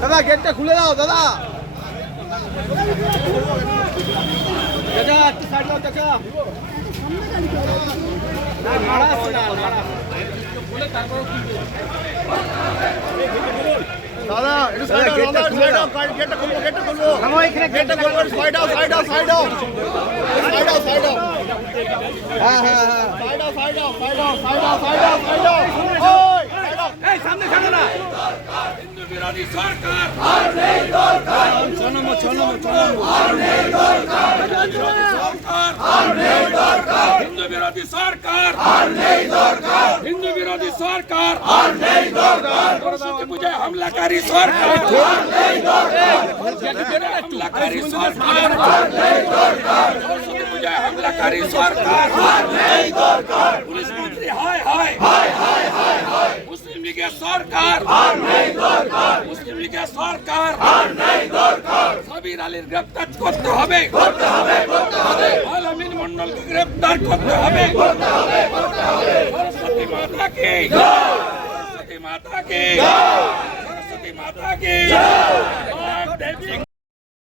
দাদা গেটটা খুলে দাও দাদা। চাচা একটু সাইড দাও চাচা। না নাড়া আছে না নাড়া। দাদা একটু সাইড দাও সাইড দাও গেটটা খুলবো গেটটা খুলবো। আমি এখানে গেটটা খুলবো সাইড দাও সাইড দাও সাইড দাও সাইড দাও সাইড দাও। হ্যাঁ হ্যাঁ হ্যাঁ সাইড দাও সাইড দাও সাইড দাও সাইড দাও সাইড দাও সাইড দাও। ওই সাইড দাও এই সামনে ছাড়ো না। হিন্দু বিরোধী সরকার আর নেই দরকার। ছনমো ছনমো ছনমো আর নেই দরকার। সরকার আর নেই দরকার। হিন্দু বিরোধী সরকার আর নেই দরকার। হিন্দু বিরোধী সরকার আর নেই দরকার। সরস্বতী পূজায় হামলাকারী সরকার আর নেই দরকার। হামলাকারী সরকার আর নেই দরকার। সরস্বতী পূজায় হামলাকারী সরকার আর নেই দরকার। পুলিশ মন্ত্রী হায় হায় হায় হায় হায় হায়। মুসলিম লীগের সরকার আর নেই দরকার। মুসলিম লীগের সরকার আর নেই দরকার। সাবির আলীর গ্রেফতার করতে হবে করতে হবে করতে হবে। আলামিন মন্ডলকে গ্রেফতার করতে হবে করতে হবে করতে হবে। সরস্বতী মাতা কি জয়। সরস্বতী মাতা কি জয়। সরস্বতী মাতা কি জয়।